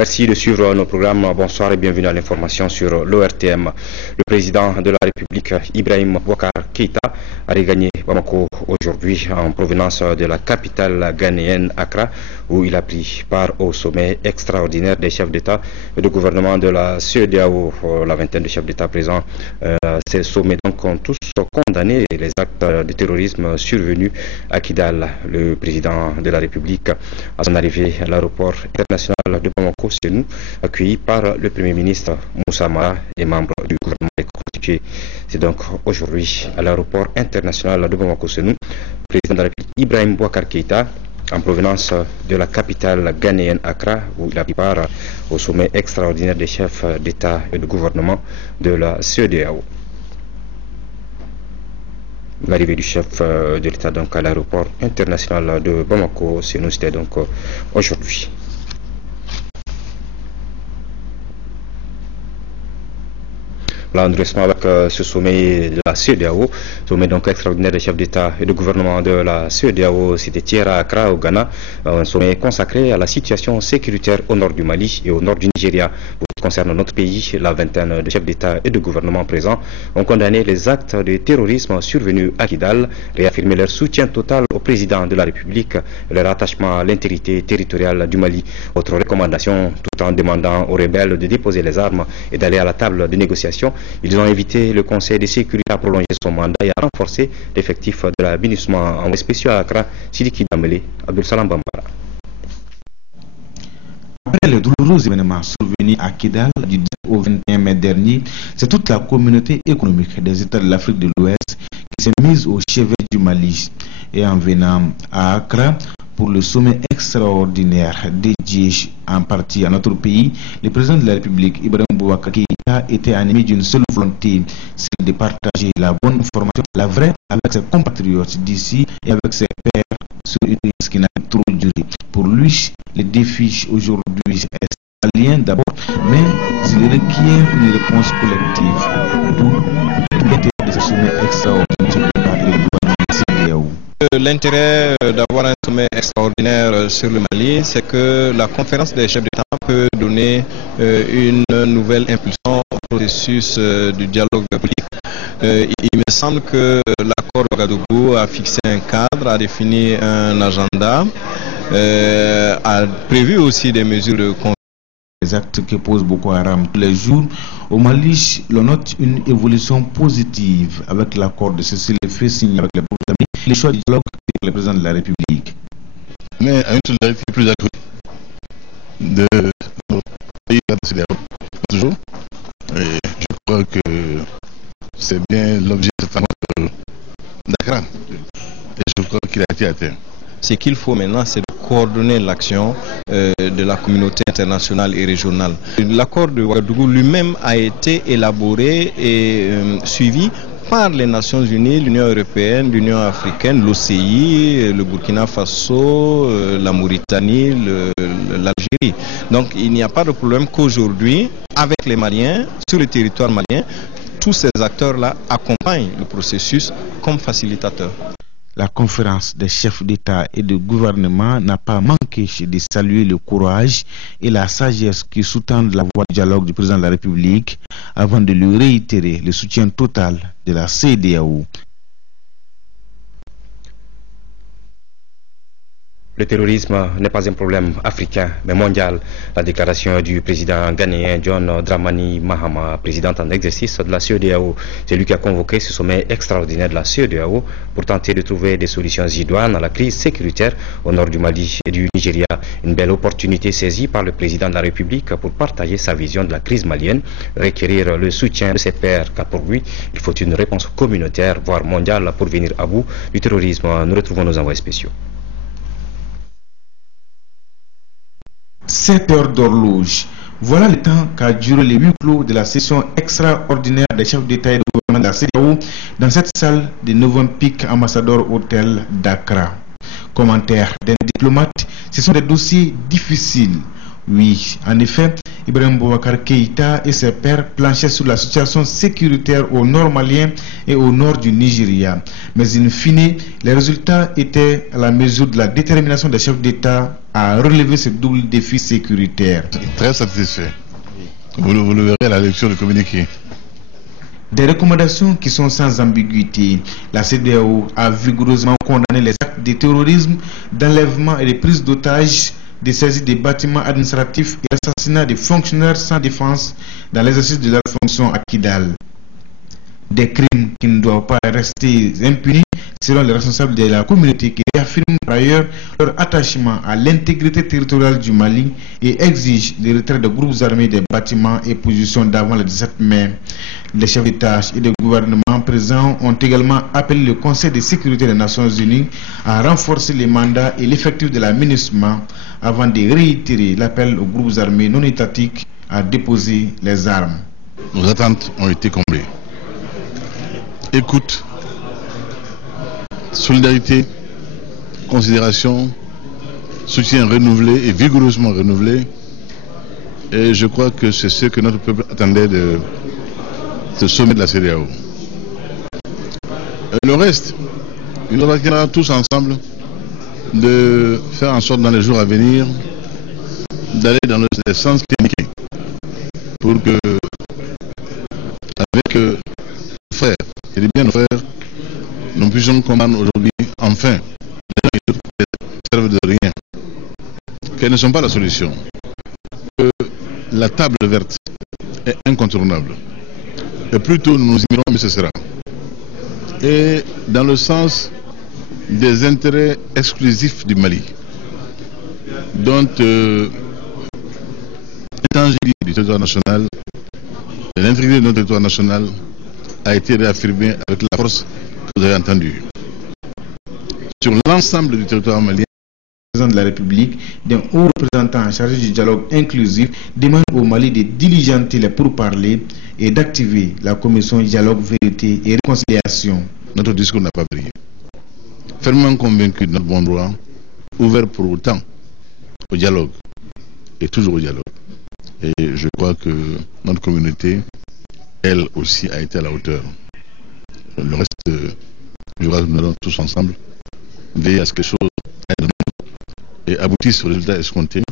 Merci de suivre nos programmes. Bonsoir et bienvenue à l'information sur l'ORTM. Le président de la République, Ibrahim Boubacar Keïta, a regagné Bamako aujourd'hui en provenance de la capitale ghanéenne Accra, où il a pris part au sommet extraordinaire des chefs d'État et de gouvernement de la CEDEAO. La vingtaine de chefs d'État présents ces sommets donc ont tous condamné les actes de terrorisme survenus à Kidal. Le président de la République, à son arrivée à l'aéroport international de Bamako, c'est nous, accueilli par le Premier ministre Moussa Mara et membres du gouvernement constitué. C'est donc aujourd'hui à l'aéroport international de Bamako, c'est nous, le président de la République Ibrahim Boubacar Keïta, en provenance de la capitale ghanéenne Accra, où il a pris part au sommet extraordinaire des chefs d'État et de gouvernement de la CEDEAO. L'arrivée du chef de l'État donc à l'aéroport international de Bamako, c'est nous, c'était donc aujourd'hui. L'endressement avec ce sommet de la CEDEAO, sommet donc extraordinaire des chefs d'État et de gouvernement de la CEDEAO, c'était hier à Accra, au Ghana, un sommet consacré à la situation sécuritaire au nord du Mali et au nord du Nigeria. Pour ce qui concerne notre pays, la vingtaine de chefs d'État et de gouvernement présents ont condamné les actes de terrorisme survenus à Kidal, réaffirmé leur soutien total au président de la République et leur attachement à l'intégrité territoriale du Mali. Autre recommandation, tout en demandant aux rebelles de déposer les armes et d'aller à la table de négociation, ils ont invité le Conseil de sécurité à prolonger son mandat et à renforcer l'effectif de la MINUSMA en spécial à Accra, Sidiki Dambélé, Abdul Salam Bambara. Après les douloureux événements survenus à Kidal du 10 au 21 mai dernier, c'est toute la communauté économique des États de l'Afrique de l'Ouest qui s'est mise au chevet du Mali. Et en venant à Accra pour le sommet extraordinaire dédié en partie à notre pays, le président de la République, Ibrahim Boubacar Keïta, était animé d'une seule volonté, celle de partager la bonne information, la vraie, avec ses compatriotes d'ici et avec ses pairs sur une crise qui n'a trop duré. Pour lui, le défi aujourd'hui est malien d'abord, mais il requiert une réponse collective. D'où l'intérêt de ce sommet extraordinaire par le gouvernement CEDEAO. L'intérêt d'avoir un sommet extraordinaire sur le Mali, c'est que la conférence des chefs d'État peut donner une nouvelle impulsion au processus du dialogue politique. Il me semble que l'accord de Ouagadougou a fixé un cadre, a défini un agenda, a prévu aussi des mesures de contrôle. Les actes que pose Boko Haram tous les jours au Mali, l'on note une évolution positive avec l'accord de cessez-le-feu signé avec les Britanniques, les choix du dialogue avec le président de la République. Mais à une solidarité plus accrue de nos pays toujours. Et je crois que c'est bien l'objet de cette rencontre d'Accra. Et je crois qu'il a été atteint. Ce qu'il faut maintenant, c'est de coordonner l'action de la communauté internationale et régionale. L'accord de Ouagadougou lui-même a été élaboré et suivi par les Nations Unies, l'Union Européenne, l'Union Africaine, l'OCI, le Burkina Faso, la Mauritanie, l'Algérie. Donc il n'y a pas de problème qu'aujourd'hui, avec les Maliens, sur le territoire malien, tous ces acteurs-là accompagnent le processus comme facilitateurs. La conférence des chefs d'État et de gouvernement n'a pas manqué de saluer le courage et la sagesse qui sous-tendent la voie du dialogue du président de la République avant de lui réitérer le soutien total de la CEDEAO. Le terrorisme n'est pas un problème africain, mais mondial. La déclaration du président ghanéen John Dramani Mahama, président en exercice de la CEDEAO, c'est lui qui a convoqué ce sommet extraordinaire de la CEDEAO pour tenter de trouver des solutions idoines à la crise sécuritaire au nord du Mali et du Nigeria. Une belle opportunité saisie par le président de la République pour partager sa vision de la crise malienne, requérir le soutien de ses pairs, car pour lui, il faut une réponse communautaire, voire mondiale, pour venir à bout du terrorisme. Nous retrouvons nos envoyés spéciaux. 7 heures d'horloge. Voilà le temps qu'a duré les huis clos de la session extraordinaire des chefs d'État et de gouvernement de la CEDEAO dans cette salle de 9e pic Ambassador Hôtel d'Accra. Commentaire d'un diplomate, ce sont des dossiers difficiles. Oui, en effet, Ibrahim Boubacar Keïta et ses pairs planchaient sur la situation sécuritaire au nord malien et au nord du Nigeria. Mais in fine, les résultats étaient à la mesure de la détermination des chefs d'État à relever ce double défi sécuritaire. Très satisfait. Vous le verrez à la lecture du communiqué. Des recommandations qui sont sans ambiguïté. La CEDEAO a vigoureusement condamné les actes de terrorisme, d'enlèvement et de prise d'otages, de saisie des bâtiments administratifs et l'assassinat des fonctionnaires sans défense dans l'exercice de leurs fonctions à Kidal. Des crimes qui ne doivent pas rester impunis selon les responsables de la communauté qui réaffirment par ailleurs leur attachement à l'intégrité territoriale du Mali et exigent le retrait des groupes armés des bâtiments et positions d'avant le 17 mai. Les chefs d'État et de gouvernement présents ont également appelé le Conseil de sécurité des Nations Unies à renforcer les mandats et l'effectif de la MINUSMA avant de réitérer l'appel aux groupes armés non étatiques à déposer les armes. Nos attentes ont été comblées. Écoute, solidarité, considération, soutien renouvelé et vigoureusement renouvelé. Et je crois que c'est ce que notre peuple attendait de ce sommet de la CEDEAO. Le reste, il nous appartiendra tous ensemble de faire en sorte dans les jours à venir d'aller dans le sens clinique pour que, avec nos frères, et bien nos frères, nous puissions comprendre aujourd'hui, enfin, les gens qui ne servent de rien, qu'elles ne sont pas la solution, que la table verte est incontournable. Et plus tôt nous y irons, mieux ce sera. Et dans le sens des intérêts exclusifs du Mali, dont l'étendue du territoire national, l'intégrité de notre territoire national a été réaffirmée avec la force que vous avez entendue. Sur l'ensemble du territoire malien, le président de la République, d'un haut représentant chargé du dialogue inclusif, demande au Mali de diligenter les pourparlers et d'activer la commission dialogue, vérité et réconciliation. Notre discours n'a pas brillé. Fermement convaincu de notre bon droit, ouvert pour autant au dialogue et toujours au dialogue. Et je crois que notre communauté, elle aussi, a été à la hauteur. Le reste, je crois que nous allons tous ensemble veiller à ce que les choses aillent et aboutissent au résultat escompté,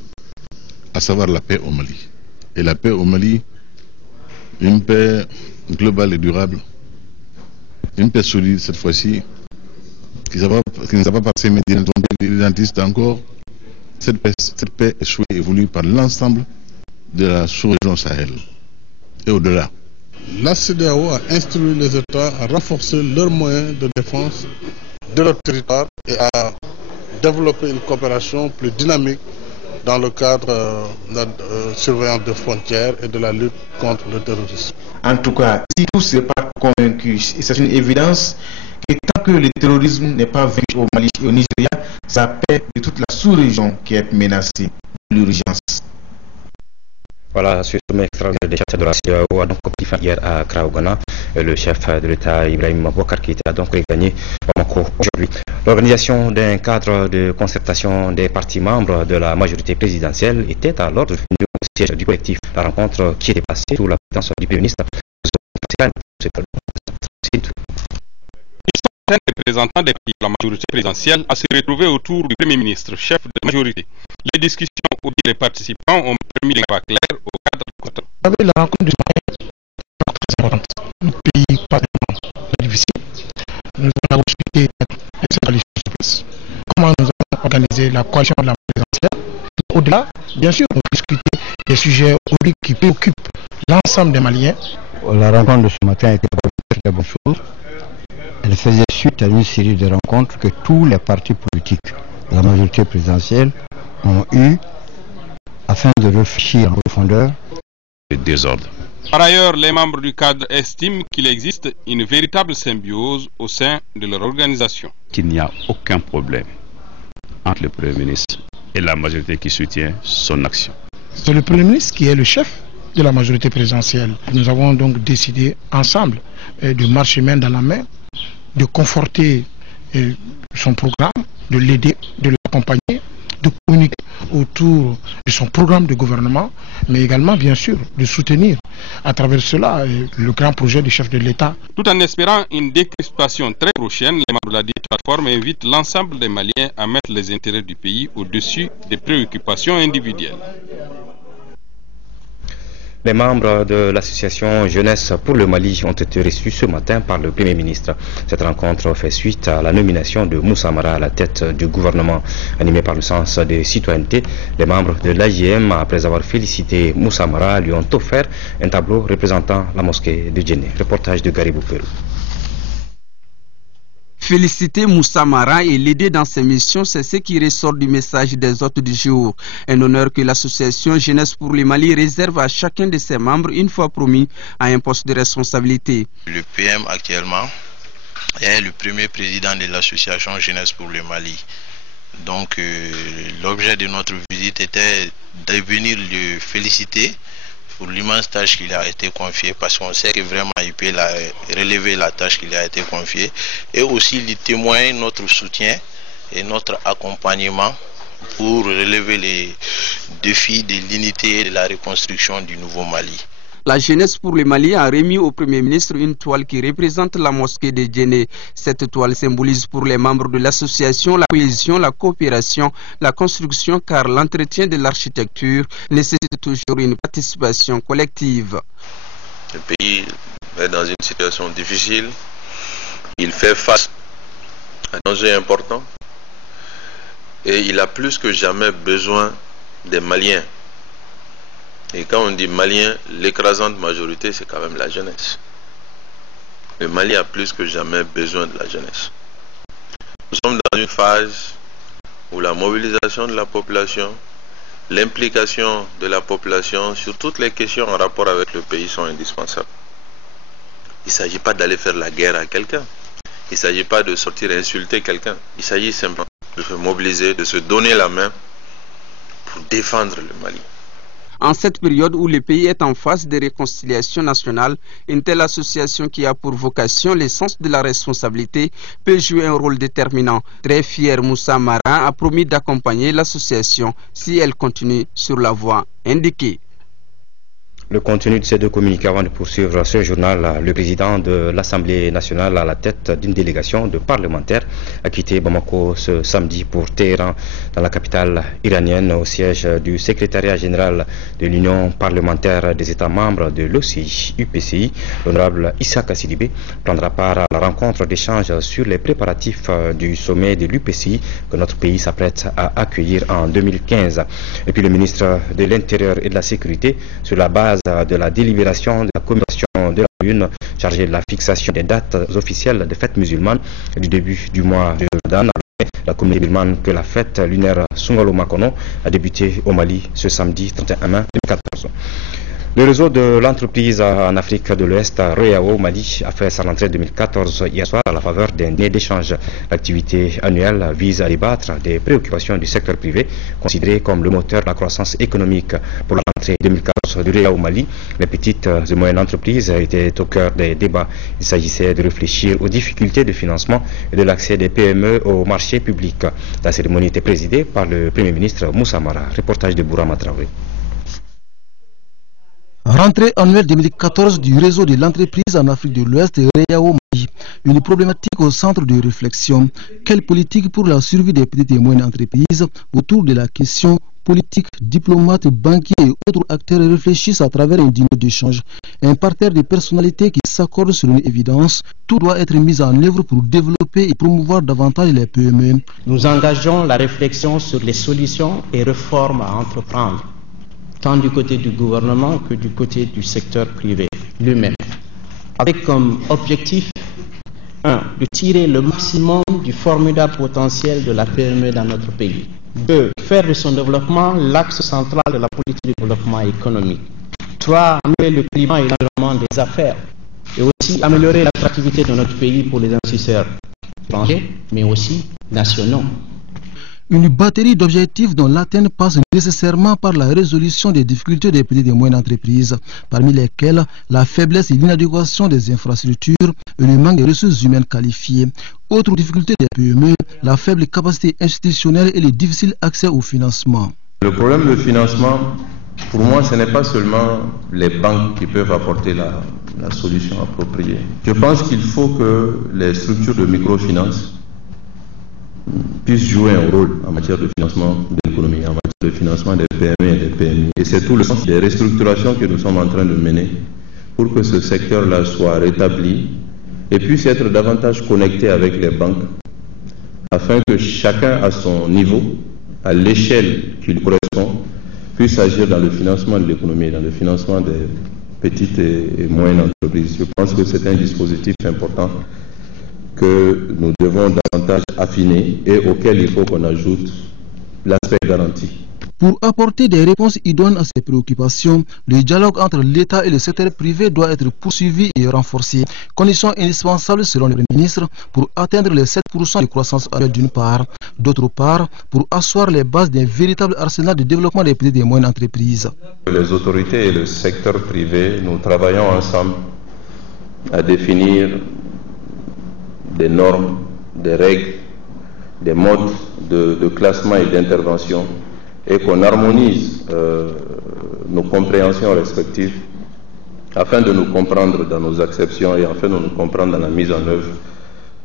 à savoir la paix au Mali. Et la paix au Mali, une paix globale et durable, une paix solide cette fois-ci, qui ne s'est pas passé mais d'identiste encore. Cette paix est souhaitée et voulue par l'ensemble de la sous-région Sahel et au-delà. La CEDEAO a instruit les États à renforcer leurs moyens de défense de leur territoire et à développer une coopération plus dynamique dans le cadre de la surveillance des frontières et de la lutte contre le terrorisme. En tout cas, si tous ne sont pas convaincus, c'est une évidence que tant que le terrorisme n'est pas vaincu au Mali et au Nigeria, c'est la paix de toute la sous-région qui est menacée. L'urgence. Voilà, ce sommet extraordinaire des chefs de la CEDEAO a donc pris fin hier à Accra, au Ghana. Le chef de l'État, Ibrahim Boubacar Keïta, a donc regagné Bamako aujourd'hui. L'organisation d'un cadre de concertation des partis membres de la majorité présidentielle était à l'ordre du siège du collectif. La rencontre qui était passée sous la présidence du Premier ministre. Une centaine de représentants des pays de la majorité présidentielle a se retrouvé autour du Premier ministre, chef de majorité. Les discussions où les participants ont permis d'un pas clair au cadre du contrat. Vous savez, la rencontre du soir est très importante. Le pays pas difficile. Nous avons discuté de cette coalition sur place. Comment nous allons organiser la coalition de la présidentielle. Au-delà, bien sûr, on peut discuter des sujets qui préoccupent l'ensemble des Maliens. La rencontre de ce matin était une très bonne chose. Elle faisait suite à une série de rencontres que tous les partis politiques de la majorité présidentielle ont eues afin de réfléchir en profondeur. Désordre. Par ailleurs, les membres du cadre estiment qu'il existe une véritable symbiose au sein de leur organisation. Qu'il n'y a aucun problème entre le Premier ministre et la majorité qui soutient son action. C'est le Premier ministre qui est le chef de la majorité présidentielle. Nous avons donc décidé ensemble de marcher main dans la main, de conforter son programme, de l'aider, de l'accompagner de communiquer autour de son programme de gouvernement, mais également, bien sûr, de soutenir à travers cela le grand projet du chef de l'État. Tout en espérant une décrispation très prochaine, les membres de la dite plateforme invitent l'ensemble des Maliens à mettre les intérêts du pays au-dessus des préoccupations individuelles. Les membres de l'association Jeunesse pour le Mali ont été reçus ce matin par le Premier ministre. Cette rencontre fait suite à la nomination de Moussa Mara à la tête du gouvernement. Animé par le sens de citoyenneté, les membres de l'AJM, après avoir félicité Moussa Mara, lui ont offert un tableau représentant la mosquée de Djenné. Reportage de Garibou Pérou. Féliciter Moussa Mara et l'aider dans ses missions, c'est ce qui ressort du message des hôtes du jour. Un honneur que l'association Jeunesse pour le Mali réserve à chacun de ses membres une fois promis à un poste de responsabilité. Le PM actuellement est le premier président de l'association Jeunesse pour le Mali. Donc l'objet de notre visite était de venir le féliciter pour l'immense tâche qu'il a été confiée, parce qu'on sait que vraiment il peut relever la tâche qu'il a été confiée, et aussi lui témoigner notre soutien et notre accompagnement pour relever les défis de l'unité et de la reconstruction du nouveau Mali. La Jeunesse pour le Mali a remis au Premier ministre une toile qui représente la mosquée de Djenné. Cette toile symbolise pour les membres de l'association la cohésion, la coopération, la construction, car l'entretien de l'architecture nécessite toujours une participation collective. Le pays est dans une situation difficile. Il fait face à un danger important et il a plus que jamais besoin des Maliens. Et quand on dit Malien, l'écrasante majorité, c'est quand même la jeunesse. Le Mali a plus que jamais besoin de la jeunesse. Nous sommes dans une phase où la mobilisation de la population, l'implication de la population sur toutes les questions en rapport avec le pays sont indispensables. Il ne s'agit pas d'aller faire la guerre à quelqu'un. Il ne s'agit pas de sortir insulter quelqu'un. Il s'agit simplement de se mobiliser, de se donner la main pour défendre le Mali. En cette période où le pays est en phase de réconciliation nationale, une telle association qui a pour vocation le sens de la responsabilité peut jouer un rôle déterminant. Très fier, Moussa Mara a promis d'accompagner l'association si elle continue sur la voie indiquée. Le contenu de ces deux communiqués avant de poursuivre ce journal, le président de l'Assemblée nationale à la tête d'une délégation de parlementaires a quitté Bamako ce samedi pour Téhéran, dans la capitale iranienne, au siège du secrétariat général de l'Union parlementaire des États membres de l'OCI-UPCI. L'honorable Issaka Sidibé prendra part à la rencontre d'échange sur les préparatifs du sommet de l'UPCI que notre pays s'apprête à accueillir en 2015. Et puis le ministre de l'Intérieur et de la Sécurité, sur la base de la délibération de la commission de la Lune chargée de la fixation des dates officielles des fêtes musulmanes du début du mois de Ramadan. La communauté musulmane que la fête lunaire Sungalo Makono a débuté au Mali ce samedi 31 mai 2014. Le réseau de l'entreprise en Afrique de l'Ouest, Reao Mali, a fait sa rentrée 2014 hier soir à la faveur d'un dîner d'échange. L'activité annuelle vise à débattre des préoccupations du secteur privé, considéré comme le moteur de la croissance économique. Pour la rentrée 2014 du Reao Mali, les petites et moyennes entreprises étaient au cœur des débats. Il s'agissait de réfléchir aux difficultés de financement et de l'accès des PME au marché public. La cérémonie était présidée par le Premier ministre Moussa Mara. Reportage de Bourama Traoré. Rentrée annuelle 2014 du réseau de l'entreprise en Afrique de l'Ouest, Reao Mali. Une problématique au centre de réflexion. Quelle politique pour la survie des petites et moyennes entreprises? Autour de la question, politiques, diplomates, banquiers et autres acteurs réfléchissent à travers un dîner d'échange. Un parterre de personnalités qui s'accordent sur une évidence. Tout doit être mis en œuvre pour développer et promouvoir davantage les PME. Nous engageons la réflexion sur les solutions et réformes à entreprendre, tant du côté du gouvernement que du côté du secteur privé lui-même, avec comme objectif 1. De tirer le maximum du formidable potentiel de la PME dans notre pays. 2. Faire de son développement l'axe central de la politique de développement économique. 3. Améliorer le climat et l'environnement des affaires et aussi améliorer l'attractivité de notre pays pour les investisseurs étrangers, mais aussi nationaux. Une batterie d'objectifs dont l'atteinte passe nécessairement par la résolution des difficultés des petites et moyennes entreprises, parmi lesquelles la faiblesse et l'inadéquation des infrastructures, et le manque de ressources humaines qualifiées. Autre difficulté des PME, la faible capacité institutionnelle et le difficile accès au financement. Le problème de financement, pour moi, ce n'est pas seulement les banques qui peuvent apporter la solution appropriée. Je pense qu'il faut que les structures de microfinance puissent jouer un rôle en matière de financement de l'économie, en matière de financement des PME et des PMI. Et c'est tout le sens des restructurations que nous sommes en train de mener pour que ce secteur-là soit rétabli et puisse être davantage connecté avec les banques afin que chacun à son niveau, à l'échelle qui lui correspond, puisse agir dans le financement de l'économie, dans le financement des petites et moyennes entreprises. Je pense que c'est un dispositif important que nous devons davantage affiner et auquel il faut qu'on ajoute l'aspect garantie. Pour apporter des réponses idoines à ces préoccupations, le dialogue entre l'État et le secteur privé doit être poursuivi et renforcé. Condition indispensable selon le Premier ministre pour atteindre les 7% de croissance annuelle d'une part, d'autre part pour asseoir les bases d'un véritable arsenal de développement des petites et moyennes entreprises. Les autorités et le secteur privé, nous travaillons ensemble à définir des normes, des règles, des modes de classement et d'intervention et qu'on harmonise nos compréhensions respectives afin de nous comprendre dans nos acceptions et afin de nous comprendre dans la mise en œuvre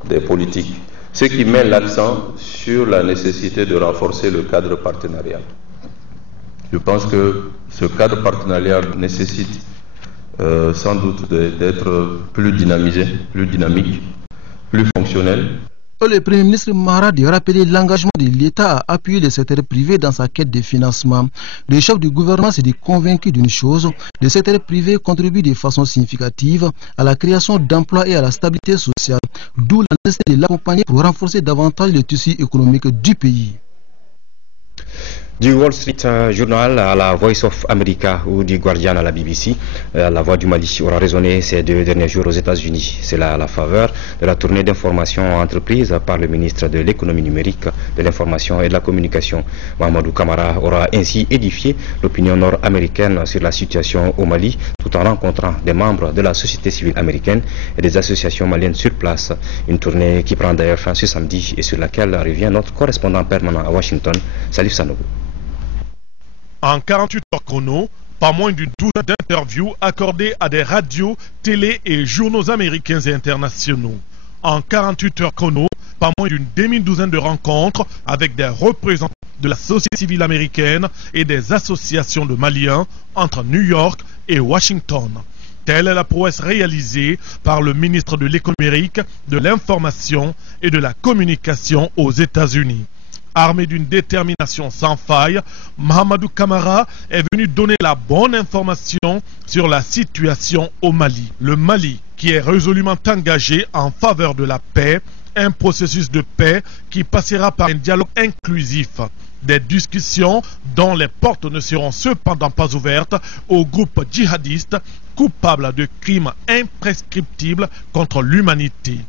des politiques. Ce qui met l'accent sur la nécessité de renforcer le cadre partenarial. Je pense que ce cadre partenarial nécessite sans doute d'être plus dynamisé, plus dynamique, plus fonctionnel. Le Premier ministre Mara de rappeler l'engagement de l'État à appuyer le secteur privé dans sa quête de financement. Le chef du gouvernement s'est dit convaincu d'une chose, le secteur privé contribue de façon significative à la création d'emplois et à la stabilité sociale, d'où la nécessité de l'accompagner pour renforcer davantage le tissu économique du pays. Du Wall Street Journal à la Voice of America ou du Guardian à la BBC, la voix du Mali aura résonné ces 2 derniers jours aux États-Unis. C'est là à la faveur de la tournée d'information entreprise par le ministre de l'économie numérique, de l'information et de la communication. Mahamadou Kamara aura ainsi édifié l'opinion nord-américaine sur la situation au Mali, tout en rencontrant des membres de la société civile américaine et des associations maliennes sur place. Une tournée qui prend d'ailleurs fin ce samedi et sur laquelle revient notre correspondant permanent à Washington, Salif Sanogo. En 48 heures chrono, pas moins d'une douzaine d'interviews accordées à des radios, télé et journaux américains et internationaux. En 48 heures chrono, pas moins d'une demi-douzaine de rencontres avec des représentants de la société civile américaine et des associations de Maliens entre New York et Washington. Telle est la prouesse réalisée par le ministre de l'économie, de l'information et de la communication aux États-Unis. Armé d'une détermination sans faille, Mahamadou Kamara est venu donner la bonne information sur la situation au Mali. Le Mali, qui est résolument engagé en faveur de la paix, un processus de paix qui passera par un dialogue inclusif. Des discussions dont les portes ne seront cependant pas ouvertes aux groupes djihadistes coupables de crimes imprescriptibles contre l'humanité.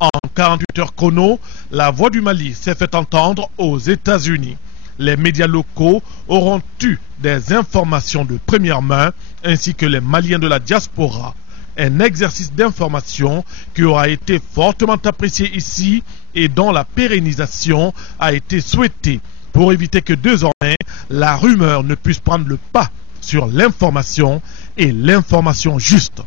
En 48 heures chrono, la voix du Mali s'est fait entendre aux États-Unis. Les médias locaux auront eu des informations de première main, ainsi que les Maliens de la diaspora. Un exercice d'information qui aura été fortement apprécié ici et dont la pérennisation a été souhaitée pour éviter que désormais la rumeur ne puisse prendre le pas sur l'information et l'information juste.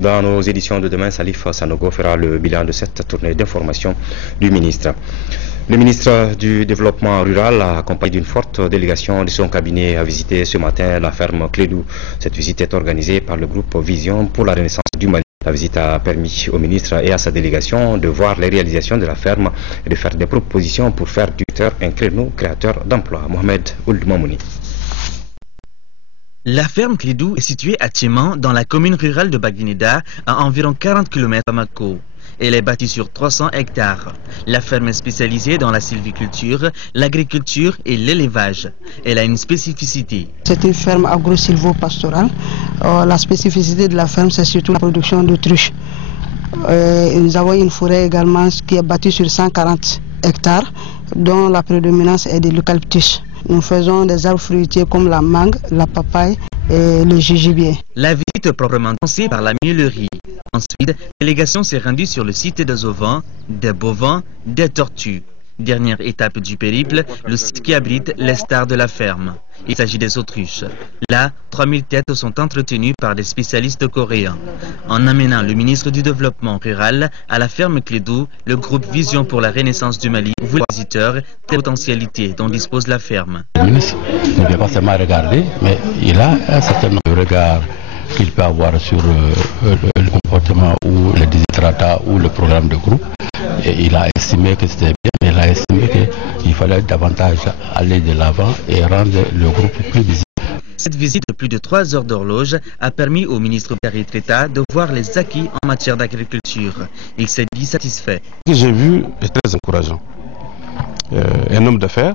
Dans nos éditions de demain, Salif Sanogo fera le bilan de cette tournée d'information du ministre. Le ministre du Développement rural, accompagné d'une forte délégation de son cabinet, a visité ce matin la ferme Clédou. Cette visite est organisée par le groupe Vision pour la Renaissance du Mali. La visite a permis au ministre et à sa délégation de voir les réalisations de la ferme et de faire des propositions pour faire du secteur un créateur d'emplois. Mohamed Ould Mamouni. La ferme Clédou est située à Tcheman, dans la commune rurale de Baguineda, à environ 40 km de Bamako. Elle est bâtie sur 300 hectares. La ferme est spécialisée dans la sylviculture, l'agriculture et l'élevage. Elle a une spécificité. C'est une ferme agro-silvo-pastorale. La spécificité de la ferme, c'est surtout la production d'autruches. Nous avons une forêt également qui est bâtie sur 140 hectares, dont la prédominance est de l'eucalyptus. Nous faisons des arbres fruitiers comme la mangue, la papaye et le jujubier. La visite visite proprement pensée par la miellerie. Ensuite, la délégation s'est rendue sur le site des ovins, des bovins, des tortues. Dernière étape du périple, le site qui abrite les stars de la ferme. Il s'agit des autruches. Là, 3000 têtes sont entretenues par des spécialistes coréens. En amenant le ministre du Développement rural à la ferme Clédou, le groupe Vision pour la Renaissance du Mali voulait aux visiteurs les potentialités dont dispose la ferme. Le ministre ne peut pas seulement regarder, mais il a un certain nombre de regards qu'il peut avoir sur le comportement ou les desiderata ou le programme de groupe. Et il a estimé que c'était bien, mais il a estimé qu'il fallait davantage aller de l'avant et rendre le groupe plus visible. Cette visite de plus de 3 heures d'horloge a permis au ministre Treta de voir les acquis en matière d'agriculture. Il s'est dit satisfait. Ce que j'ai vu est très encourageant. Un homme d'affaires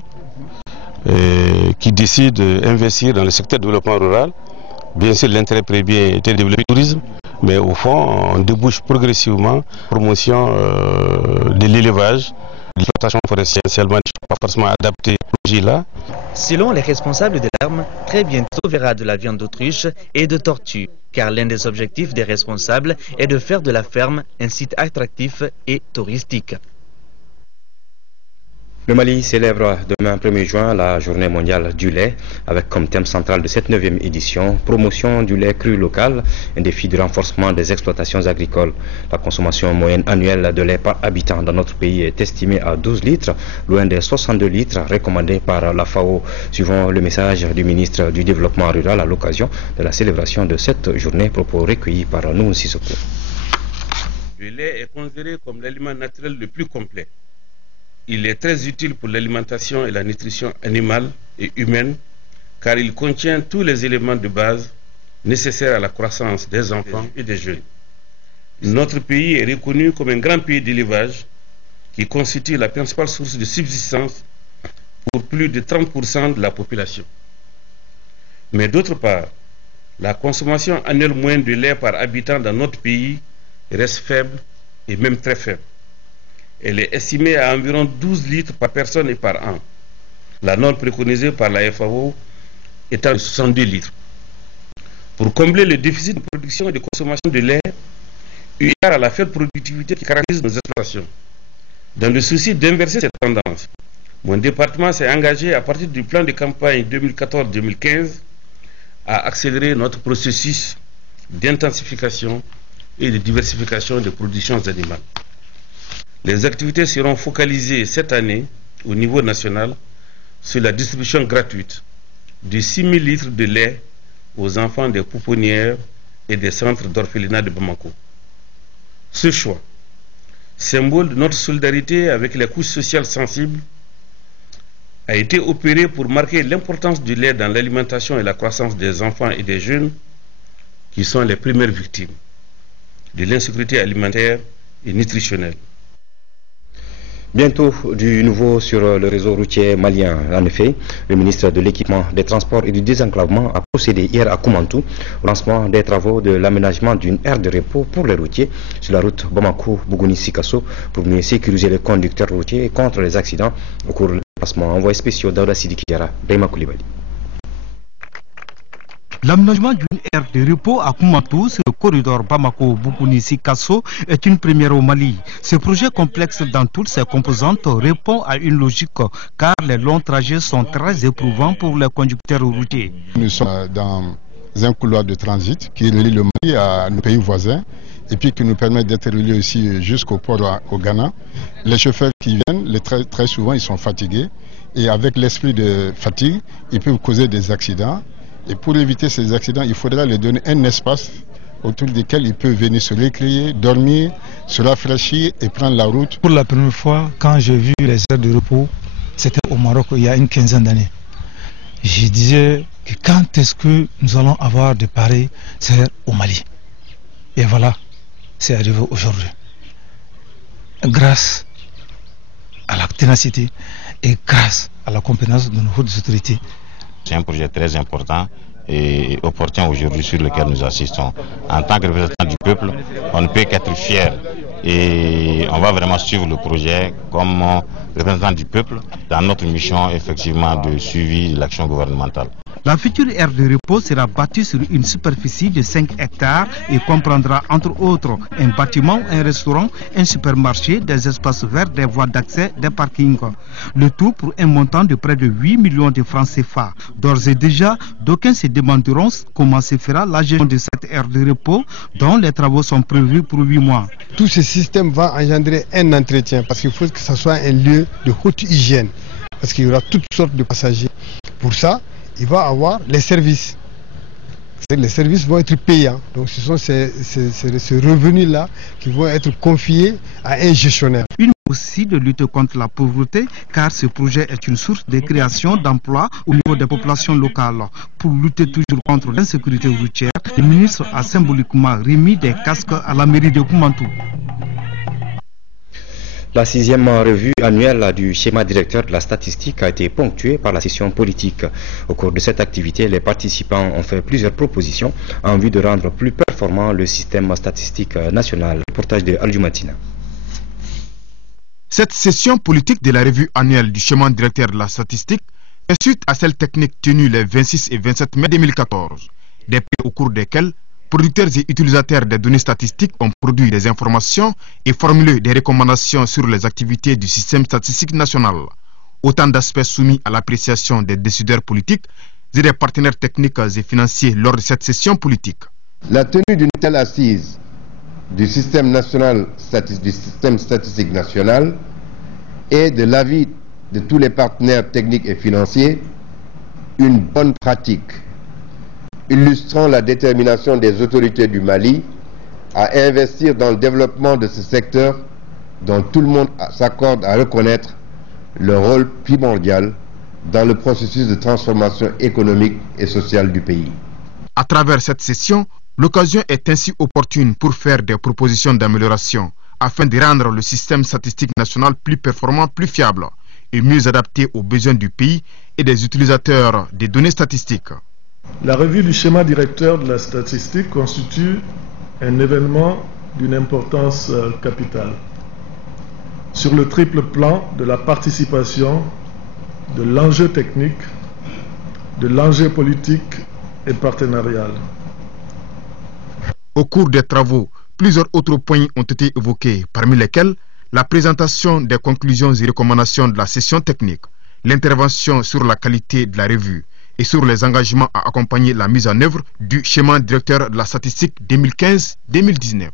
qui décide d'investir dans le secteur du développement rural. Bien sûr, l'intérêt premier était de développer le tourisme, mais au fond, on débouche progressivement promotion de l'élevage, de l'exploitation forestière, essentiellement pas forcément adapté au projet là. Selon les responsables de l'arme, très bientôt on verra de la viande d'autruche et de tortue, car l'un des objectifs des responsables est de faire de la ferme un site attractif et touristique. Le Mali célèbre demain 1er juin la journée mondiale du lait avec comme thème central de cette 9e édition promotion du lait cru local, un défi de renforcement des exploitations agricoles. La consommation moyenne annuelle de lait par habitant dans notre pays est estimée à 12 litres, loin des 62 litres recommandés par la FAO, suivant le message du ministre du Développement rural à l'occasion de la célébration de cette journée, propos recueillis par Nounou Sissoko. Le lait est considéré comme l'aliment naturel le plus complet. Il est très utile pour l'alimentation et la nutrition animale et humaine car il contient tous les éléments de base nécessaires à la croissance des enfants et des jeunes. Notre pays est reconnu comme un grand pays d'élevage qui constitue la principale source de subsistance pour plus de 30% de la population. Mais d'autre part, la consommation annuelle moyenne de lait par habitant dans notre pays reste faible et même très faible. Elle est estimée à environ 12 litres par personne et par an. La norme préconisée par la FAO étant de 62 litres. Pour combler le déficit de production et de consommation de lait, eu égard à la faible productivité qui caractérise nos exploitations, dans le souci d'inverser cette tendance, mon département s'est engagé à partir du plan de campagne 2014-2015 à accélérer notre processus d'intensification et de diversification des productions animales. Les activités seront focalisées cette année au niveau national sur la distribution gratuite de 6 000 litres de lait aux enfants des pouponnières et des centres d'orphelinat de Bamako. Ce choix, symbole de notre solidarité avec les couches sociales sensibles, a été opéré pour marquer l'importance du lait dans l'alimentation et la croissance des enfants et des jeunes qui sont les premières victimes de l'insécurité alimentaire et nutritionnelle. Bientôt du nouveau sur le réseau routier malien. En effet, le ministre de l'Équipement, des Transports et du Désenclavement a procédé hier à Koumantou au lancement des travaux de l'aménagement d'une aire de repos pour les routiers sur la route Bamako-Bougouni-Sikasso pour mieux sécuriser les conducteurs routiers contre les accidents au cours du déplacement. Envoyé spécial d'Aouda Sidiki Diara, Brahima Koulibaly. L'aménagement d'une aire de repos à Koumantou sur le corridor Bamako-Bougouni-Sikasso est une première au Mali. Ce projet complexe dans toutes ses composantes répond à une logique car les longs trajets sont très éprouvants pour les conducteurs routiers. Nous sommes dans un couloir de transit qui relie le Mali à nos pays voisins et puis qui nous permet d'être reliés aussi jusqu'au port au Ghana. Les chauffeurs qui viennent, très souvent, ils sont fatigués et avec l'esprit de fatigue, ils peuvent causer des accidents. Et pour éviter ces accidents, il faudra leur donner un espace autour duquel ils peuvent venir se récréer, dormir, se rafraîchir et prendre la route. Pour la première fois, quand j'ai vu les aires de repos, c'était au Maroc il y a une quinzaine d'années. Je disais que quand est-ce que nous allons avoir de pareilles aires au Mali? Et voilà, c'est arrivé aujourd'hui. Grâce à la ténacité et grâce à la compétence de nos hautes autorités. C'est un projet très important et opportun aujourd'hui sur lequel nous assistons. En tant que représentant du peuple, on ne peut qu'être fier et on va vraiment suivre le projet comme représentant du peuple dans notre mission effectivement de suivi de l'action gouvernementale. La future aire de repos sera bâtie sur une superficie de 5 hectares et comprendra entre autres un bâtiment, un restaurant, un supermarché, des espaces verts, des voies d'accès, des parkings. Le tout pour un montant de près de 8 millions de francs CFA. D'ores et déjà, d'aucuns se demanderont comment se fera la gestion de cette aire de repos dont les travaux sont prévus pour 8 mois. Tout ce système va engendrer un entretien parce qu'il faut que ce soit un lieu de haute hygiène parce qu'il y aura toutes sortes de passagers. Pour ça, il va avoir les services. Les services vont être payants. Donc ce sont ces revenus-là qui vont être confiés à un gestionnaire. Une aussi de lutter contre la pauvreté car ce projet est une source de création d'emplois au niveau des populations locales. Pour lutter toujours contre l'insécurité routière, le ministre a symboliquement remis des casques à la mairie de Koumantou. La 6e revue annuelle du schéma directeur de la statistique a été ponctuée par la session politique. Au cours de cette activité, les participants ont fait plusieurs propositions en vue de rendre plus performant le système statistique national. Reportage de Al-Jumatina. Cette session politique de la revue annuelle du schéma directeur de la statistique est suite à celle technique tenue les 26 et 27 mai 2014, des pays au cours desquels producteurs et utilisateurs des données statistiques ont produit des informations et formulé des recommandations sur les activités du système statistique national. Autant d'aspects soumis à l'appréciation des décideurs politiques et des partenaires techniques et financiers lors de cette session politique. La tenue d'une telle assise du système statistique national est, de l'avis de tous les partenaires techniques et financiers, une bonne pratique, illustrant la détermination des autorités du Mali à investir dans le développement de ce secteur dont tout le monde s'accorde à reconnaître le rôle primordial dans le processus de transformation économique et sociale du pays. À travers cette session, l'occasion est ainsi opportune pour faire des propositions d'amélioration afin de rendre le système statistique national plus performant, plus fiable et mieux adapté aux besoins du pays et des utilisateurs des données statistiques. La revue du schéma directeur de la statistique constitue un événement d'une importance capitale sur le triple plan de la participation, de l'enjeu technique, de l'enjeu politique et partenarial. Au cours des travaux, plusieurs autres points ont été évoqués, parmi lesquels la présentation des conclusions et recommandations de la session technique, l'intervention sur la qualité de la revue, et sur les engagements à accompagner la mise en œuvre du schéma directeur de la statistique 2015-2019.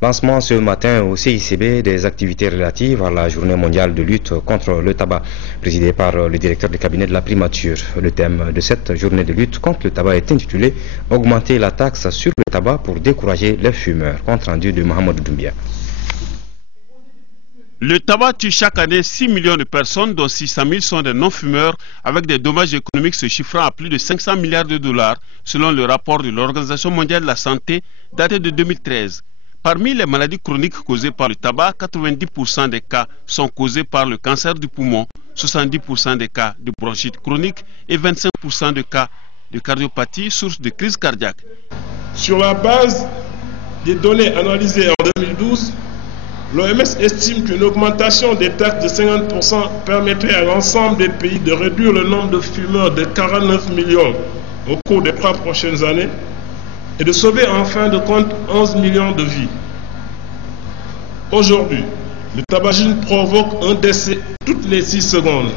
Lancement ce matin au CICB des activités relatives à la journée mondiale de lutte contre le tabac, présidée par le directeur de cabinet de la primature. Le thème de cette journée de lutte contre le tabac est intitulé « Augmenter la taxe sur le tabac pour décourager les fumeurs ». Compte rendu de Mohamed Doumbia. Le tabac tue chaque année 6 millions de personnes, dont 600 000 sont des non-fumeurs, avec des dommages économiques se chiffrant à plus de 500 milliards de dollars, selon le rapport de l'Organisation mondiale de la santé daté de 2013. Parmi les maladies chroniques causées par le tabac, 90% des cas sont causés par le cancer du poumon, 70% des cas de bronchite chronique et 25% de cas de cardiopathie, source de crise cardiaque. Sur la base des données analysées en 2012, l'OMS estime qu'une augmentation des taxes de 50% permettrait à l'ensemble des pays de réduire le nombre de fumeurs de 49 millions au cours des 3 prochaines années et de sauver en fin de compte 11 millions de vies. Aujourd'hui, le tabagisme provoque un décès toutes les 6 secondes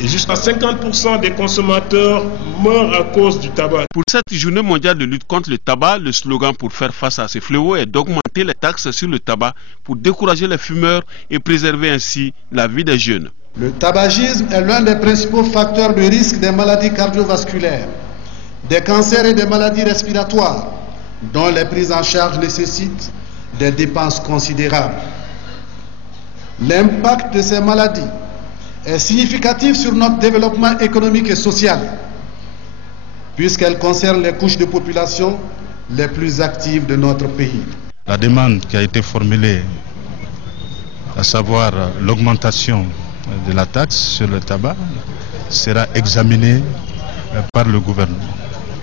et jusqu'à 50% des consommateurs meurent à cause du tabac. Pour cette journée mondiale de lutte contre le tabac, le slogan pour faire face à ce fléau est d'augmenter les taxes sur le tabac pour décourager les fumeurs et préserver ainsi la vie des jeunes. Le tabagisme est l'un des principaux facteurs de risque des maladies cardiovasculaires, des cancers et des maladies respiratoires, dont les prises en charge nécessitent des dépenses considérables. L'impact de ces maladies est significatif sur notre développement économique et social, puisqu'elle concerne les couches de population les plus actives de notre pays. La demande qui a été formulée, à savoir l'augmentation de la taxe sur le tabac, sera examinée par le gouvernement.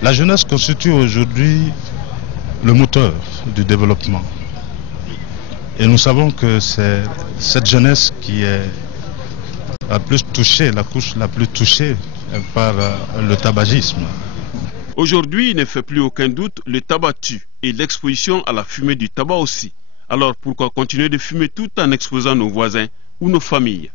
La jeunesse constitue aujourd'hui le moteur du développement. Et nous savons que c'est cette jeunesse qui est plus touchée, la couche la plus touchée par le tabagisme. Aujourd'hui, il ne fait plus aucun doute, le tabac tue et l'exposition à la fumée du tabac aussi. Alors pourquoi continuer de fumer tout en exposant nos voisins ou nos familles?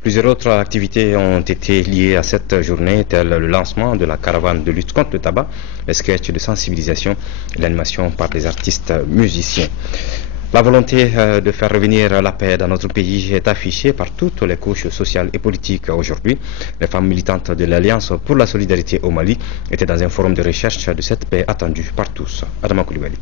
Plusieurs autres activités ont été liées à cette journée, telles le lancement de la caravane de lutte contre le tabac, les sketchs de sensibilisation et l'animation par des artistes musiciens. La volonté de faire revenir la paix dans notre pays est affichée par toutes les couches sociales et politiques aujourd'hui. Les femmes militantes de l'Alliance pour la solidarité au Mali étaient dans un forum de recherche de cette paix attendue par tous. Adama Koulibaly.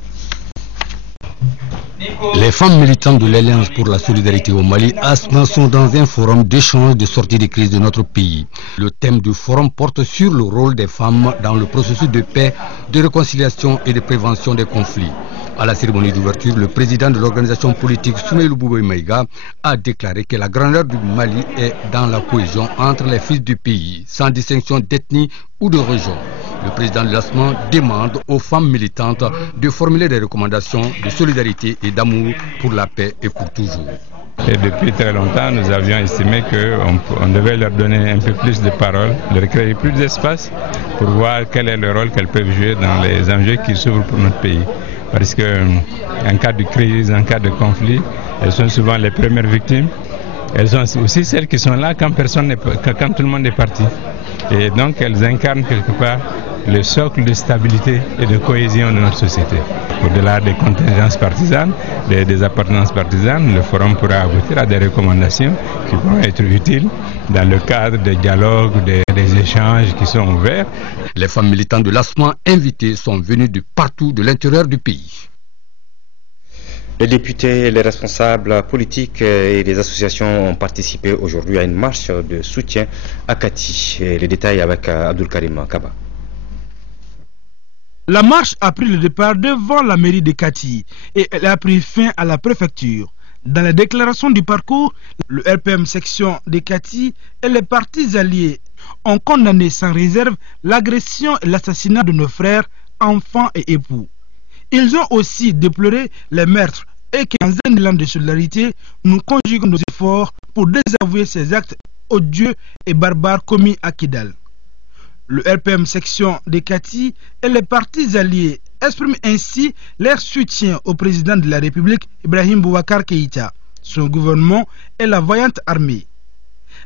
Les femmes militantes de l'Alliance pour la solidarité au Mali, ASMA, sont dans un forum d'échange de sortie de crise de notre pays. Le thème du forum porte sur le rôle des femmes dans le processus de paix, de réconciliation et de prévention des conflits. À la cérémonie d'ouverture, le président de l'organisation politique Soumaïlou Bouboy Maïga a déclaré que la grandeur du Mali est dans la cohésion entre les fils du pays, sans distinction d'ethnie ou de région. Le président de l'ASMA demande aux femmes militantes de formuler des recommandations de solidarité et d'amour pour la paix et pour toujours. Et depuis très longtemps, nous avions estimé qu'on devait leur donner un peu plus de parole, leur créer plus d'espace pour voir quel est le rôle qu'elles peuvent jouer dans les enjeux qui s'ouvrent pour notre pays. Parce qu'en cas de crise, en cas de conflit, elles sont souvent les premières victimes. Elles sont aussi celles qui sont là quand tout le monde est parti. Et donc elles incarnent quelque part le socle de stabilité et de cohésion de notre société. Au-delà des contingences partisanes, des appartenances partisanes, le forum pourra aboutir à des recommandations qui vont être utiles dans le cadre des dialogues, des échanges qui sont ouverts. Les femmes militantes de l'ASMA invitées sont venues de partout de l'intérieur du pays. Les députés, les responsables politiques et les associations ont participé aujourd'hui à une marche de soutien à Kati. Les détails avec Abdul Karim Kaba. La marche a pris le départ devant la mairie de Kati et elle a pris fin à la préfecture. Dans la déclaration du parcours, le RPM section de Kati et les partis alliés ont condamné sans réserve l'agression et l'assassinat de nos frères, enfants et époux. Ils ont aussi déploré les meurtres et qu'en un élan de solidarité, nous conjuguons nos efforts pour désavouer ces actes odieux et barbares commis à Kidal. Le RPM section de Kati et les partis alliés expriment ainsi leur soutien au président de la République, Ibrahim Boubacar Keïta, son gouvernement et la vaillante armée.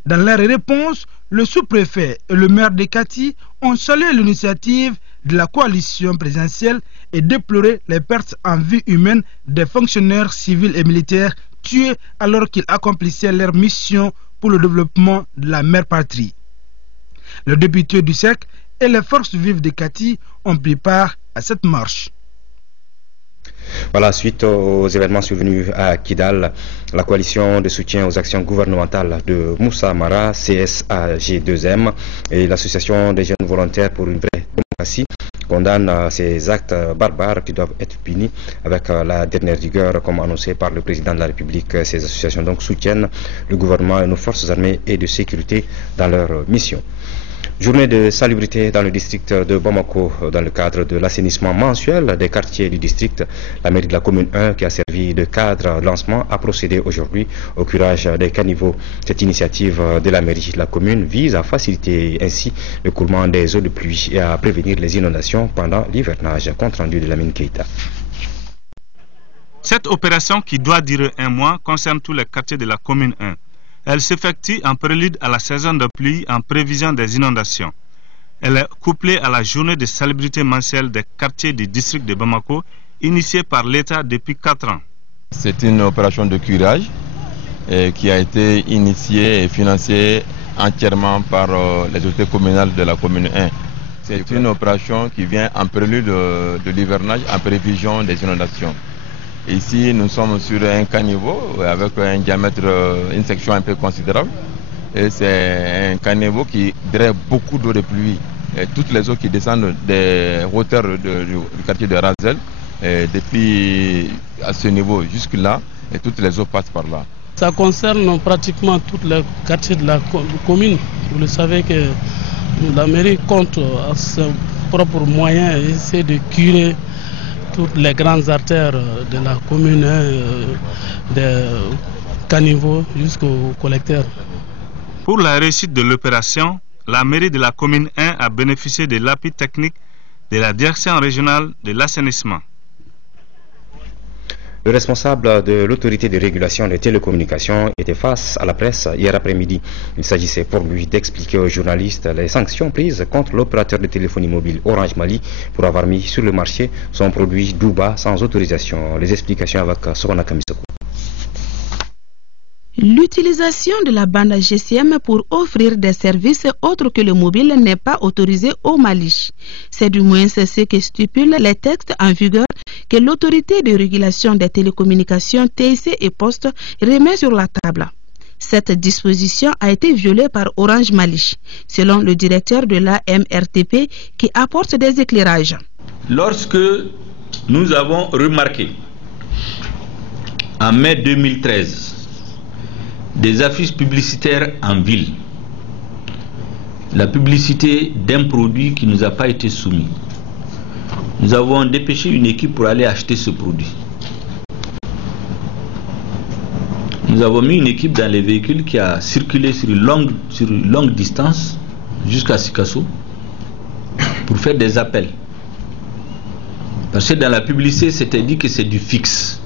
Dans leur réponse, le sous-préfet et le maire de Kati ont salué l'initiative de la coalition présidentielle et déploré les pertes en vie humaine des fonctionnaires civils et militaires tués alors qu'ils accomplissaient leur mission pour le développement de la mère patrie. Le député du cercle et les forces vives de Kati ont pris part à cette marche. Voilà, suite aux événements survenus à Kidal, la coalition de soutien aux actions gouvernementales de Moussa Mara, CSAG2M et l'association des jeunes volontaires pour une vraie démocratie condamnent ces actes barbares qui doivent être punis avec la dernière rigueur, comme annoncé par le président de la République. Ces associations donc soutiennent le gouvernement et nos forces armées et de sécurité dans leur mission. Journée de salubrité dans le district de Bamako dans le cadre de l'assainissement mensuel des quartiers du district. La mairie de la commune 1 qui a servi de cadre lancement a procédé aujourd'hui au curage des caniveaux. Cette initiative de la mairie de la commune vise à faciliter ainsi le coulement des eaux de pluie et à prévenir les inondations pendant l'hivernage. Compte rendu de Lamine Keïta. Cette opération qui doit durer un mois concerne tous les quartiers de la commune 1. Elle s'effectue en prélude à la saison de pluie en prévision des inondations. Elle est couplée à la journée de salubrité mensuelle des quartiers du district de Bamako, initiée par l'État depuis 4 ans. C'est une opération de curage qui a été initiée et financée entièrement par les autorités communales de la commune 1. C'est une opération qui vient en prélude de l'hivernage en prévision des inondations. Ici, nous sommes sur un caniveau avec un diamètre, une section un peu considérable. Et c'est un caniveau qui draine beaucoup d'eau de pluie. Et toutes les eaux qui descendent des hauteurs du quartier de Razel, depuis à ce niveau jusque-là, et toutes les eaux passent par là. Ça concerne pratiquement tous les quartiers de la commune. Vous le savez que la mairie compte à ses propres moyens et essaie de curer toutes les grandes artères de la commune, des caniveaux jusqu'au collecteur. Pour la réussite de l'opération, la mairie de la commune 1 a bénéficié de l'appui technique de la direction régionale de l'assainissement. Le responsable de l'autorité de régulation des télécommunications était face à la presse hier après-midi. Il s'agissait pour lui d'expliquer aux journalistes les sanctions prises contre l'opérateur de téléphonie mobile Orange Mali pour avoir mis sur le marché son produit Douba sans autorisation. Les explications avec Sorana Kamisoko. L'utilisation de la bande GSM pour offrir des services autres que le mobile n'est pas autorisée au Mali. C'est du moins ce que stipulent les textes en vigueur que l'autorité de régulation des télécommunications TIC et Poste remet sur la table. Cette disposition a été violée par Orange Mali, selon le directeur de la MRTP qui apporte des éclairages. Lorsque nous avons remarqué en mai 2013 des affiches publicitaires en ville, la publicité d'un produit qui ne nous a pas été soumis, nous avons dépêché une équipe pour aller acheter ce produit. Nous avons mis une équipe dans les véhicules qui a circulé sur une longue distance jusqu'à Sikasso pour faire des appels. Parce que dans la publicité, c'était dit que c'est du fixe.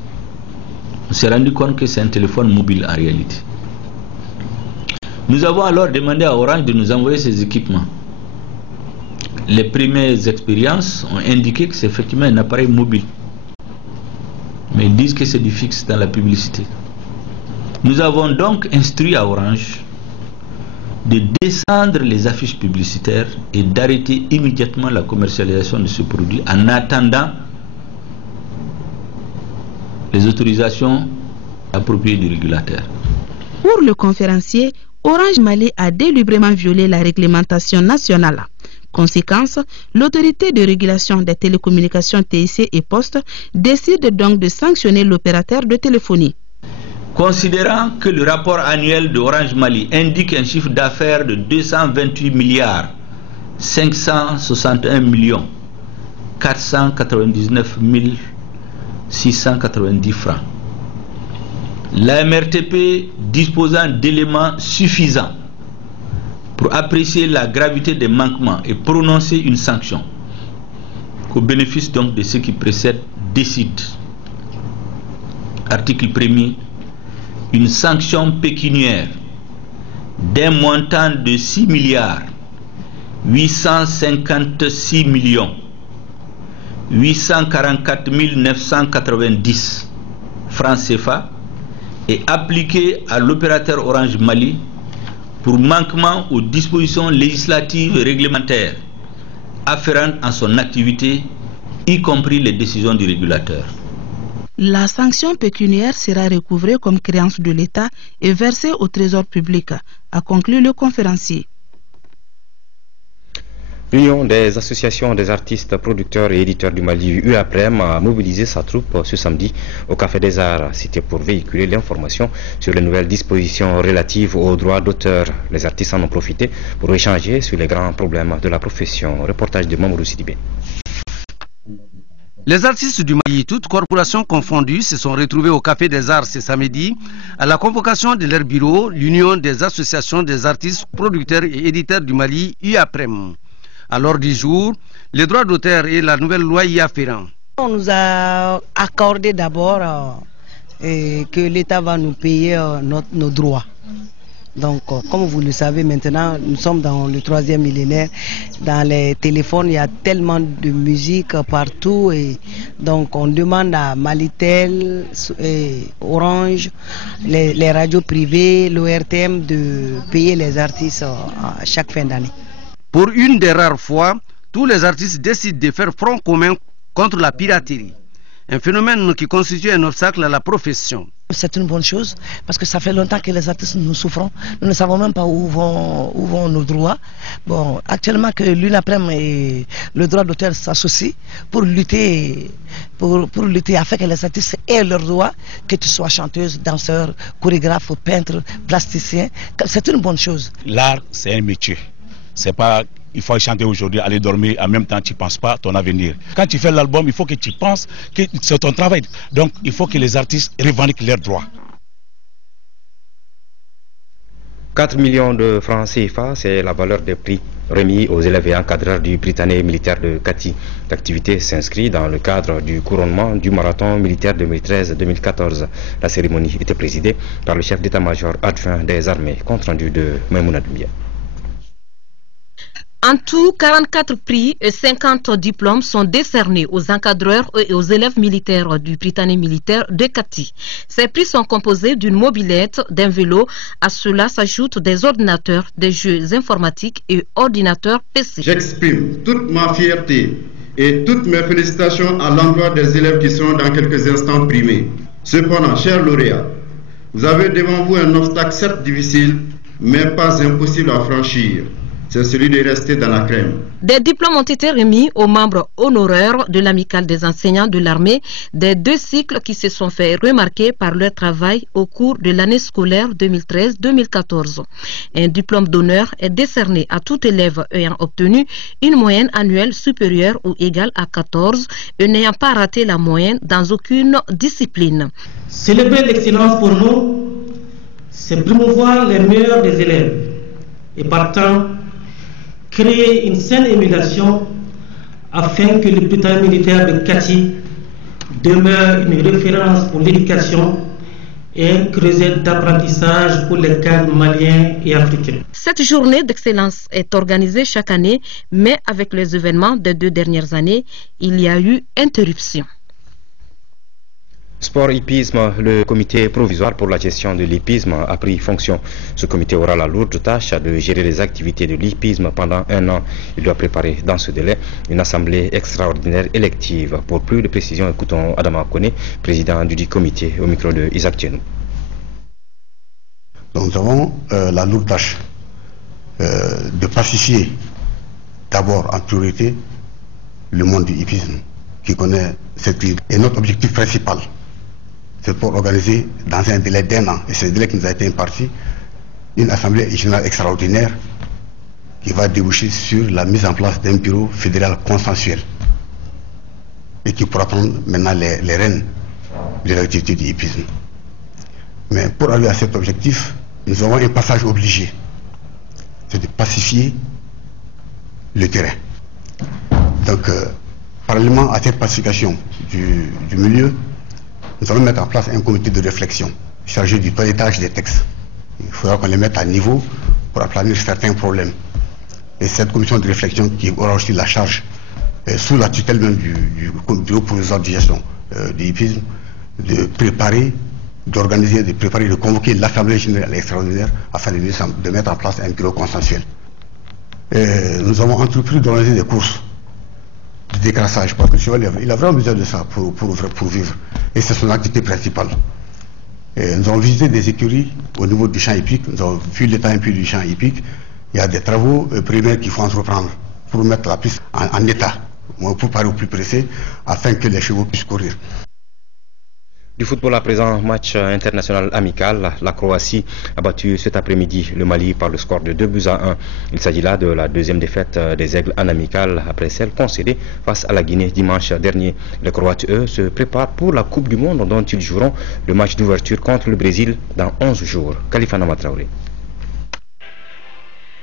On s'est rendu compte que c'est un téléphone mobile en réalité. Nous avons alors demandé à Orange de nous envoyer ces équipements. Les premières expériences ont indiqué que c'est effectivement un appareil mobile. Mais ils disent que c'est du fixe dans la publicité. Nous avons donc instruit à Orange de descendre les affiches publicitaires et d'arrêter immédiatement la commercialisation de ce produit en attendant les autorisations appropriées du régulateur. Pour le conférencier, Orange Mali a délibérément violé la réglementation nationale. Conséquence, l'autorité de régulation des télécommunications TIC et Poste décide donc de sanctionner l'opérateur de téléphonie. Considérant que le rapport annuel de Orange Mali indique un chiffre d'affaires de 228 milliards 561 millions 499 690 francs, la MRTP disposant d'éléments suffisants pour apprécier la gravité des manquements et prononcer une sanction, au bénéfice donc de ce qui précède, décide, article 1er, une sanction pécuniaire d'un montant de 6 milliards 856 millions 844 990 francs CFA est appliquée à l'opérateur Orange Mali pour manquement aux dispositions législatives et réglementaires afférentes à son activité, y compris les décisions du régulateur. La sanction pécuniaire sera recouvrée comme créance de l'État et versée au trésor public, a conclu le conférencier. L'Union des associations des artistes, producteurs et éditeurs du Mali, UAPREM, a mobilisé sa troupe ce samedi au Café des Arts. C'était pour véhiculer l'information sur les nouvelles dispositions relatives aux droits d'auteur. Les artistes en ont profité pour échanger sur les grands problèmes de la profession. Reportage de Mamoudou Sidibé. Les artistes du Mali, toutes corporations confondues, se sont retrouvés au Café des Arts ce samedi à la convocation de leur bureau, l'Union des associations des artistes, producteurs et éditeurs du Mali, UAPREM. À l'ordre du jour, les droits d'auteur et la nouvelle loi y afférent. On nous a accordé d'abord que l'État va nous payer nos droits. Donc, comme vous le savez maintenant, nous sommes dans le 3e millénaire. Dans les téléphones, il y a tellement de musique partout. Et donc, on demande à Malitel, Orange, les radios privées, l'ORTM de payer les artistes à chaque fin d'année. Pour une des rares fois, tous les artistes décident de faire front commun contre la piraterie. Un phénomène qui constitue un obstacle à la profession. C'est une bonne chose parce que ça fait longtemps que les artistes nous souffrons. Nous ne savons même pas où vont nos droits. Bon, actuellement que l'UNAPREM et le droit d'auteur s'associent pour lutter afin que les artistes aient leurs droits, que tu sois chanteuse, danseur, chorégraphe, peintre, plasticien. C'est une bonne chose. L'art, c'est un métier. C'est pas il faut chanter aujourd'hui, aller dormir, en même temps tu ne penses pas à ton avenir. Quand tu fais l'album, il faut que tu penses que c'est ton travail. Donc il faut que les artistes revendiquent leurs droits. 4 millions de francs CFA, c'est la valeur des prix remis aux élèves et encadreurs du Britannique militaire de Kati. L'activité s'inscrit dans le cadre du couronnement du marathon militaire 2013-2014. La cérémonie était présidée par le chef d'état-major adjoint des armées, compte rendu de Maimouna Doumbia. En tout, 44 prix et 50 diplômes sont décernés aux encadreurs et aux élèves militaires du Britannique militaire de Kati. Ces prix sont composés d'une mobilette, d'un vélo. À cela s'ajoutent des ordinateurs, des jeux informatiques et ordinateurs PC. J'exprime toute ma fierté et toutes mes félicitations à l'endroit des élèves qui seront dans quelques instants primés. Cependant, chers lauréats, vous avez devant vous un obstacle certes difficile, mais pas impossible à franchir. C'est celui de rester dans la crème. Des diplômes ont été remis aux membres honoraires de l'amicale des enseignants de l'armée des 2 cycles qui se sont fait remarquer par leur travail au cours de l'année scolaire 2013-2014. Un diplôme d'honneur est décerné à tout élève ayant obtenu une moyenne annuelle supérieure ou égale à 14 et n'ayant pas raté la moyenne dans aucune discipline. Célébrer l'excellence pour nous, c'est promouvoir les meilleurs des élèves et partant créer une saine émulation afin que le Britannique militaire de Kati demeure une référence pour l'éducation et un creuset d'apprentissage pour les cadres maliens et africains. Cette journée d'excellence est organisée chaque année, mais avec les événements des 2 dernières années, il y a eu interruption. Sport hippisme, le comité provisoire pour la gestion de l'hippisme a pris fonction. Ce comité aura la lourde tâche de gérer les activités de l'hippisme pendant 1 an. Il doit préparer dans ce délai une assemblée extraordinaire élective. Pour plus de précisions, écoutons Adama Kone, président du comité, au micro de Isaac Tchenou. Nous avons la lourde tâche de pacifier d'abord en priorité le monde du hippisme qui connaît cette crise. Et notre objectif principal, c'est pour organiser dans un délai d'1 an, et c'est le délai qui nous a été imparti, une assemblée générale extraordinaire qui va déboucher sur la mise en place d'un bureau fédéral consensuel et qui pourra prendre maintenant les rênes de l'activité du hippisme. Mais pour arriver à cet objectif, nous avons un passage obligé, c'est de pacifier le terrain. Donc, parallèlement à cette pacification du milieu, nous allons mettre en place un comité de réflexion chargé du toilettage des textes. Il faudra qu'on les mette à niveau pour aplanir certains problèmes. Et cette commission de réflexion qui aura aussi la charge, sous la tutelle même du bureau provisoire de gestion du hippisme, de préparer, d'organiser, de préparer, de convoquer l'Assemblée générale extraordinaire afin de mettre en place un bureau consensuel. Nous avons entrepris d'organiser des courses de décrassage, parce que le cheval, il a vraiment besoin de ça pour vivre. Et c'est son activité principale. Et nous avons visité des écuries au niveau du champ hippique, nous avons vu l'état un peu du champ hippique. Il y a des travaux primaires qu'il faut entreprendre pour mettre la piste en état, pour parler au plus pressé, afin que les chevaux puissent courir. Du football à présent, match international amical. La Croatie a battu cet après-midi le Mali par le score de 2-1. Il s'agit là de la 2e défaite des Aigles en amical après celle concédée face à la Guinée dimanche dernier. Les Croates, eux, se préparent pour la Coupe du Monde dont ils joueront le match d'ouverture contre le Brésil dans 11 jours. Khalifa Namatraoré.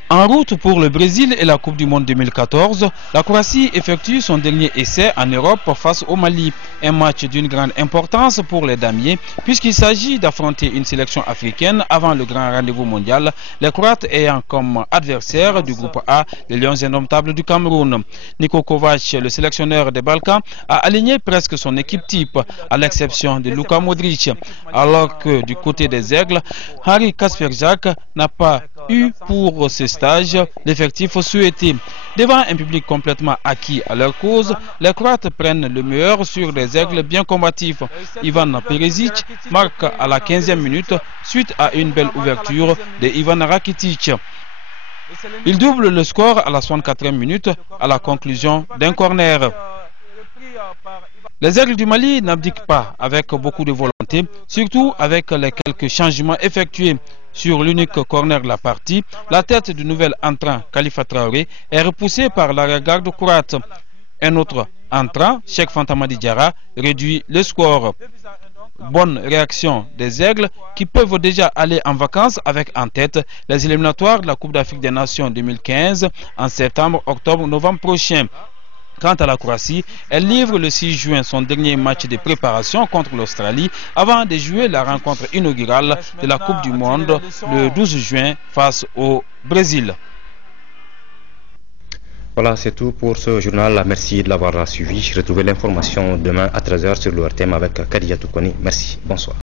En route pour le Brésil et la Coupe du Monde 2014, la Croatie effectue son dernier essai en Europe face au Mali. Un match d'une grande importance pour les damiers puisqu'il s'agit d'affronter une sélection africaine avant le grand rendez-vous mondial, les Croates ayant comme adversaire du groupe A les Lions indomptables du Cameroun. Niko Kovac, le sélectionneur des Balkans, a aligné presque son équipe type, à l'exception de Luka Modric, alors que du côté des Aigles, Harry Kasperjak n'a pas eu pour ce stage l'effectif souhaité. Devant un public complètement acquis à leur cause, les Croates prennent le meilleur sur des Aigles bien combatifs. Ivan Perisic marque à la 15e minute suite à une belle ouverture de Ivan Rakitic. Il double le score à la 64e minute à la conclusion d'un corner. Les Aigles du Mali n'abdiquent pas avec beaucoup de volonté, surtout avec les quelques changements effectués sur l'unique corner de la partie. La tête du nouvel entrant, Khalifa Traoré, est repoussée par l'arrière-garde Kourat. Un autre entrant, Cheikh Fantamadi Diarra, réduit le score. Bonne réaction des Aigles qui peuvent déjà aller en vacances avec en tête les éliminatoires de la Coupe d'Afrique des Nations 2015 en septembre, octobre, novembre prochain. Quant à la Croatie, elle livre le 6 juin son dernier match de préparation contre l'Australie avant de jouer la rencontre inaugurale de la Coupe du Monde le 12 juin face au Brésil. Voilà, c'est tout pour ce journal. Merci de l'avoir suivi. Retrouvez l'information demain à 13h sur l'ORTM avec Kadia Toukoni. Merci. Bonsoir.